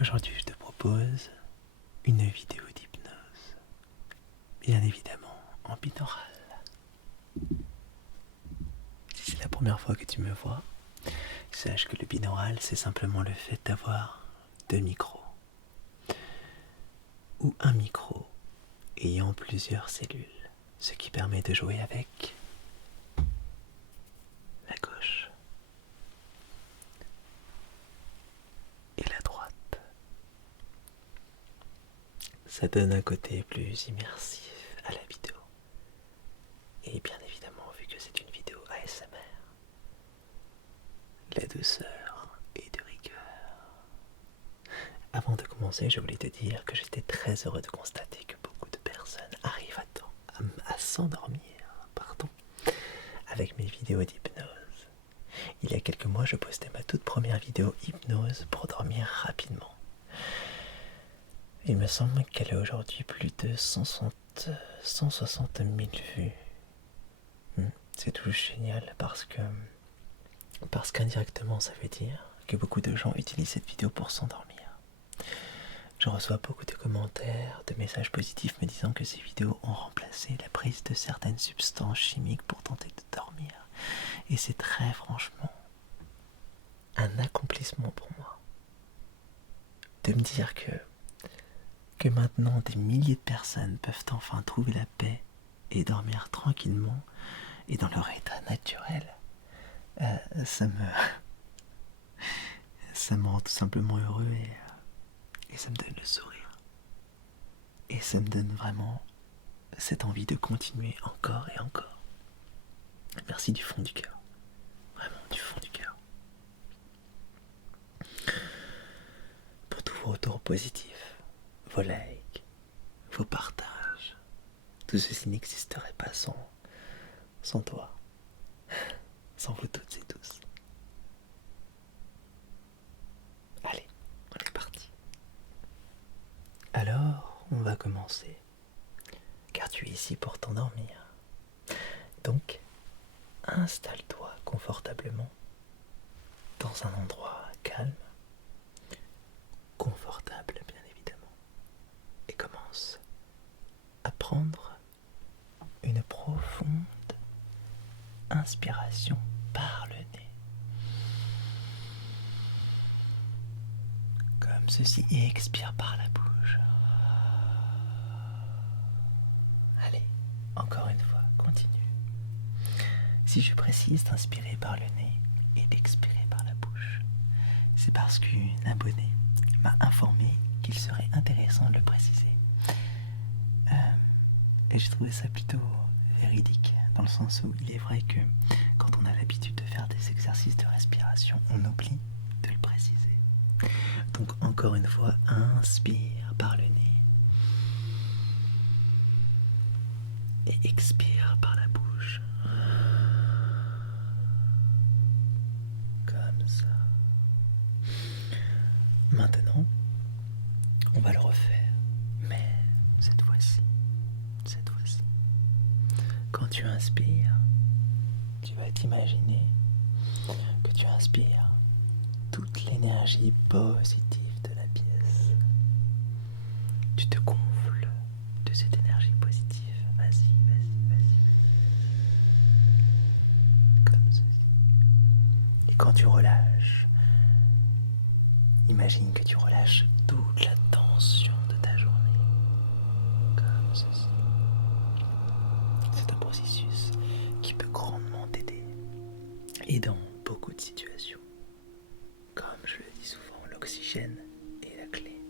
Aujourd'hui, je te propose une vidéo d'hypnose, bien évidemment en binaural. Si c'est la première fois que tu me vois, sache que le binaural, c'est simplement le fait d'avoir deux micros, ou un micro ayant plusieurs cellules, ce qui permet de jouer avec la gauche et la droite. Ça donne un côté plus immersif à la vidéo. Et bien évidemment, vu que c'est une vidéo ASMR, la douceur et de rigueur. Avant de commencer, je voulais te dire que j'étais très heureux de constater que beaucoup de personnes arrivent à temps à s'endormir, avec mes vidéos d'hypnose. Il y a quelques mois, je postais ma toute première vidéo hypnose pour dormir rapidement. Il me semble qu'elle a aujourd'hui plus de 160 000 vues. C'est tout génial parce qu'indirectement, ça veut dire que beaucoup de gens utilisent cette vidéo pour s'endormir. Je reçois beaucoup de commentaires, de messages positifs me disant que ces vidéos ont remplacé la prise de certaines substances chimiques pour tenter de dormir. Et c'est très franchement un accomplissement pour moi. De me dire que maintenant des milliers de personnes peuvent enfin trouver la paix et dormir tranquillement et dans leur état naturel. Ça me rend tout simplement heureux et ça me donne le sourire. Et ça me donne vraiment cette envie de continuer encore et encore. Merci du fond du cœur. Vraiment du fond du cœur. Pour tous vos retours positifs, vos likes, vos partages. Tout ceci n'existerait pas sans toi. Sans vous toutes et tous. Allez, on est parti. Alors, on va commencer. Car tu es ici pour t'endormir. Donc, installe-toi confortablement dans un endroit calme, confortable bien évidemment, et commence à prendre une profonde inspiration par le nez. Comme ceci, et expire par la bouche. Allez, encore une fois, continue. Si je précise d'inspirer par le nez et d'expirer par la bouche, c'est parce qu'une abonnée m'a informé qu'il serait intéressant de le préciser. Et j'ai trouvé ça plutôt véridique, dans le sens où il est vrai que quand on a l'habitude de faire des exercices de respiration, on oublie de le préciser. Donc encore une fois, inspire par le nez et expire par la bouche. Comme ça. Maintenant, on va le refaire, mais cette fois-ci, quand tu inspires, tu vas t'imaginer que tu inspires toute l'énergie positive de la pièce. Tu te gonfles de cette énergie positive. Vas-y. Comme ceci. Et quand tu relâches, imagine que tu relâches toute la tension de ta journée. Comme ceci. C'est un processus qui peut grandement t'aider. Et dans beaucoup de situations, comme je le dis souvent, l'oxygène est la clé.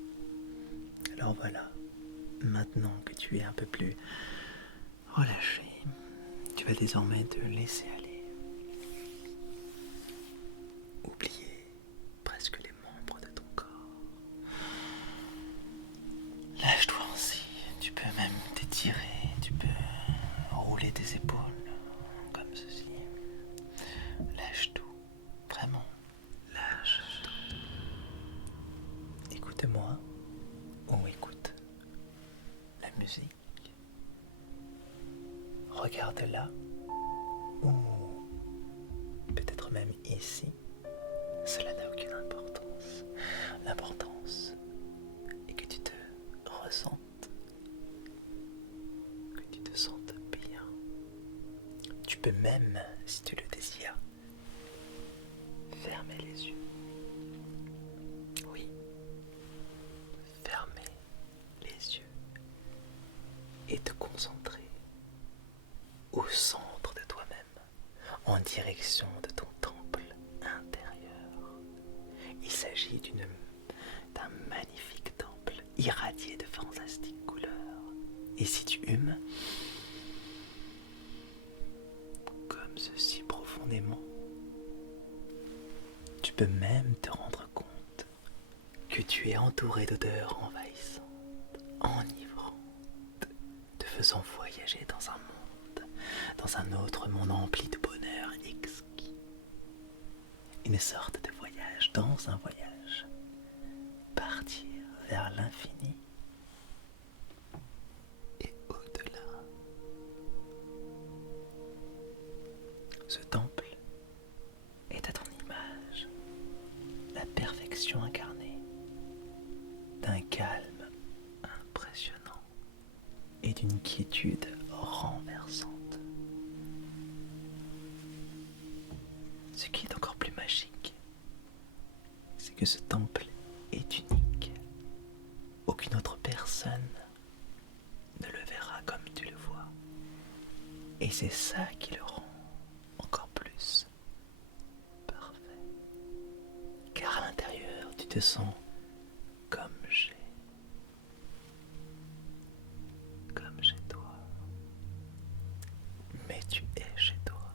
Alors voilà, maintenant que tu es un peu plus relâché, tu vas désormais te laisser aller. Oublier presque les membres de ton corps. Lâche-toi ainsi, tu peux même t'étirer, tu peux rouler tes épaules, comme ceci. Lâche tout, vraiment, lâche tout. Écoute-moi, ou écoute la musique. Regarde là, ou peut-être même ici. Cela n'a aucune importance. L'importance, Tu peux même, si tu le désires, fermer les yeux. Oui, fermer les yeux et te concentrer au centre de toi-même, en direction de ton temple intérieur. Il s'agit d'un magnifique temple irradié de fantastiques couleurs. Et si tu humes comme ceci profondément, tu peux même te rendre compte que tu es entouré d'odeurs envahissantes, enivrantes, te faisant voyager dans un autre monde empli de bonheur exquis. Une sorte de voyage dans un voyage. Partir vers l'infini et au-delà. Ce temple est à ton image, la perfection incarnée d'un calme impressionnant et d'une quiétude renversante. Ce qui est encore plus magique, c'est que ce temple est unique. Aucune autre personne ne le verra comme tu le vois. Et c'est ça qui le rend encore plus parfait. Car à l'intérieur, tu te sens comme chez toi. Mais tu es chez toi.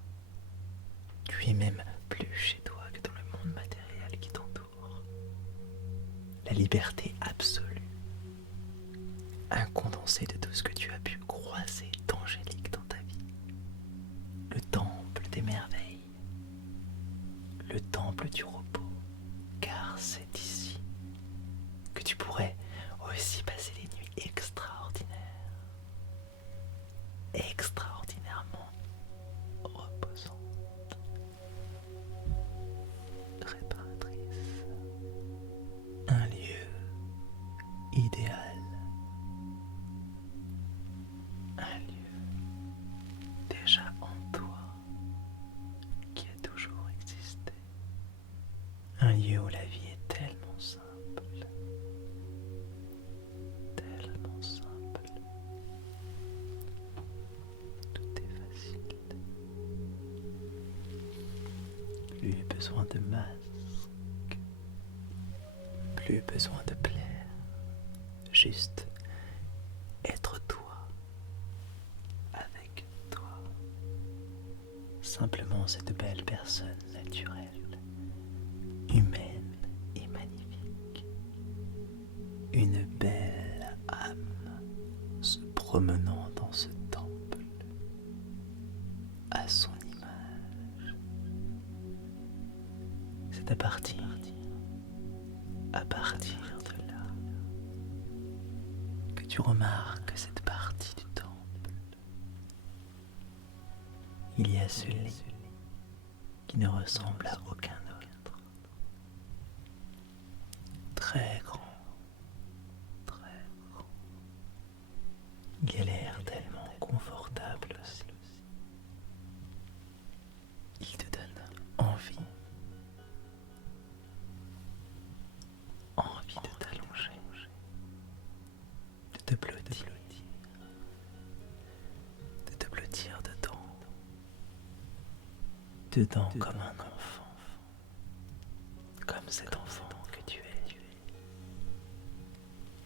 Tu es même plus chez toi que dans le monde matériel qui t'entoure. La liberté absolue, un condensé de tout ce que tu as pu croiser d'angélique dans ta vie. Le temple des merveilles, le temple du repos, car c'est ici que tu pourrais aussi passer des nuits extraordinairement reposantes, réparatrices. Un lieu idéal, un lieu déjà en toi, qui a toujours existé. Un lieu où la vie est tellement simple, tellement simple. Tout est facile. Plus besoin de masque, plus besoin de plaire, juste être toi, avec toi. Simplement cette belle personne naturelle, humaine et magnifique. Une belle âme se promenant dans ce temple, à son image. C'est à partir de là que tu remarques cette partie du temple. Il y a ce lit qui ne ressemble à aucun autre. Très grand. Il a l'air tellement confortable aussi. Il te donne envie de t'allonger, de te blottir dedans comme un enfant, comme cet enfant que tu es,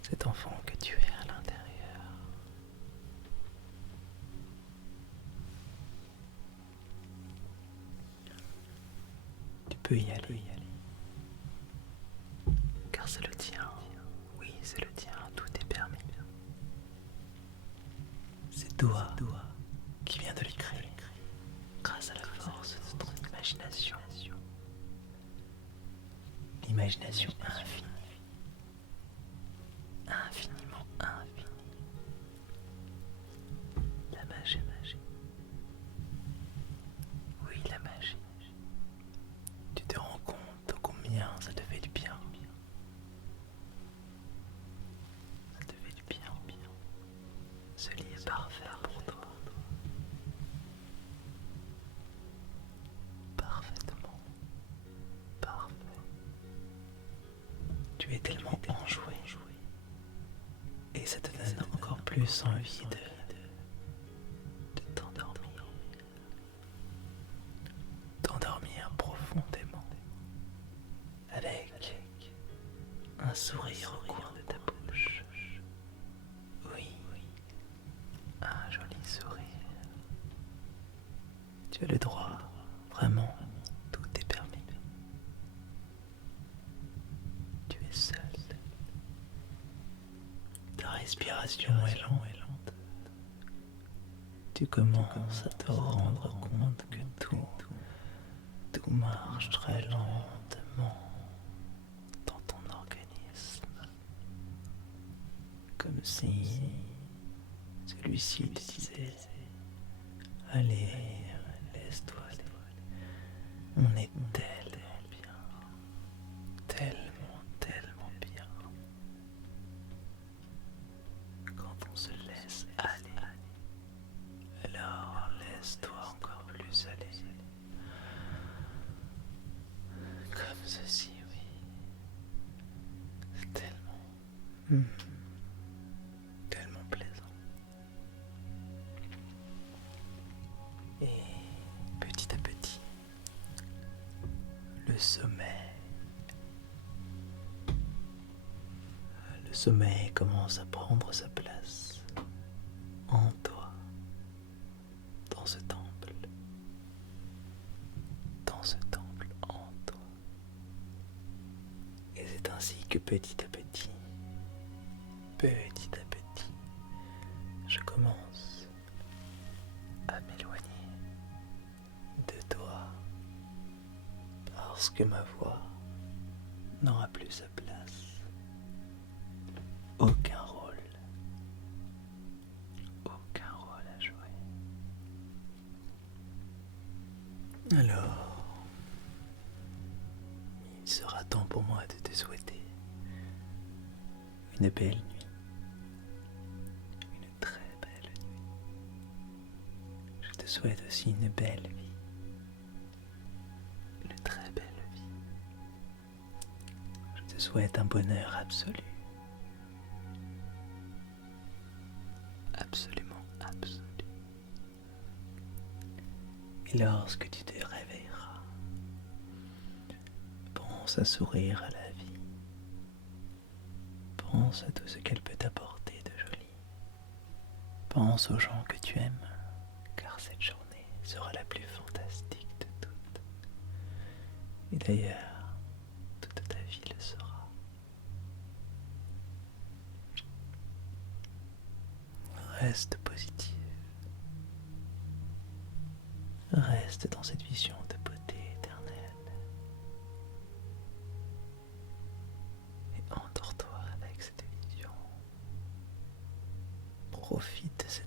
cet enfant que tu es à l'intérieur. Tu peux y aller, car c'est le tien. Oui, c'est le tien, tout est permis. C'est toi qui viens de le créer, grâce à la force de ton imagination. L'imagination infinie, infiniment infinie. La magie. Oui, la magie. Tu te rends compte combien ça te fait du bien. Ça te fait du bien. Ce lit est parfait pour toi. Tu es tellement enjoué. Et ça te donne encore plus envie de t'endormir. T'endormir profondément. Avec un sourire au coin de ta bouche. Oui, un joli sourire. Tu as le droit, vraiment, tout est permis. Tu es seul. Ta respiration est lente. Tu commences à te rendre compte que tout marche très lentement dans ton organisme. Comme si celui-ci te disait: allez, laisse-toi aller. On est tellement bien. Tellement bien. Quand on se laisse aller, alors laisse-toi encore plus aller. Comme ceci, oui. C'est tellement plaisant. Et petit à petit, le sommeil commence à prendre sa place en toi, dans ce temple en toi. Et c'est ainsi que petit à petit, je commence à m'éloigner de toi, parce que ma voix n'aura plus sa place. Aucun rôle à jouer. Alors, il sera temps pour moi de te souhaiter une belle nuit, une très belle nuit. Je te souhaite aussi une belle vie, une très belle vie. Je te souhaite un bonheur absolu. Absolument absolu. Et lorsque tu te réveilleras, pense à sourire à la vie. Pense à tout ce qu'elle peut t'apporter de joli. Pense aux gens que tu aimes, car cette journée sera la plus fantastique de toutes. Et d'ailleurs, toute ta vie le sera. Reste positif. Reste dans cette vision de beauté éternelle. Et endors-toi avec cette vision. Profite de cette